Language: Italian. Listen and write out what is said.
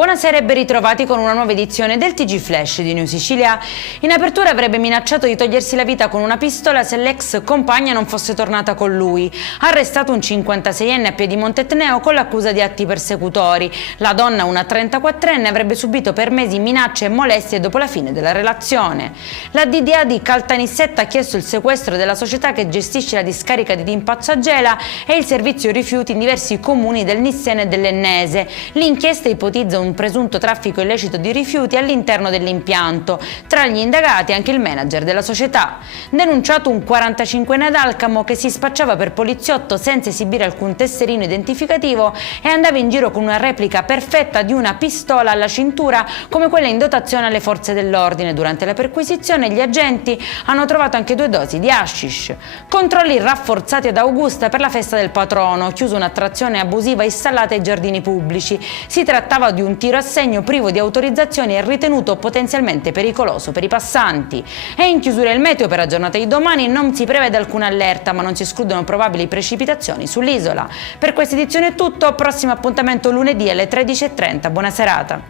Buonasera e ben ritrovati con una nuova edizione del TG Flash di New Sicilia. In apertura avrebbe minacciato di togliersi la vita con una pistola se l'ex compagna non fosse tornata con lui. Arrestato un 56enne a Piedimonte Etneo con l'accusa di atti persecutori. La donna, una 34enne, avrebbe subito per mesi minacce e molestie dopo la fine della relazione. La DDA di Caltanissetta ha chiesto il sequestro della società che gestisce la discarica di Timpazzo a Gela e il servizio rifiuti in diversi comuni del Nissene e dell'Ennese. L'inchiesta ipotizza un presunto traffico illecito di rifiuti all'interno dell'impianto. Tra gli indagati anche il manager della società. Denunciato un 45enne ad Alcamo che si spacciava per poliziotto senza esibire alcun tesserino identificativo e andava in giro con una replica perfetta di una pistola alla cintura come quella in dotazione alle forze dell'ordine. Durante la perquisizione gli agenti hanno trovato anche 2 dosi di hashish. Controlli rafforzati ad Augusta per la festa del patrono, chiusa un'attrazione abusiva installata ai giardini pubblici. Si trattava di un tiro a segno privo di autorizzazioni e ritenuto potenzialmente pericoloso per i passanti. E in chiusura il meteo per la giornata di domani. Non si prevede alcuna allerta, ma non si escludono probabili precipitazioni sull'isola. Per questa edizione è tutto, prossimo appuntamento lunedì alle 13:30. Buona serata.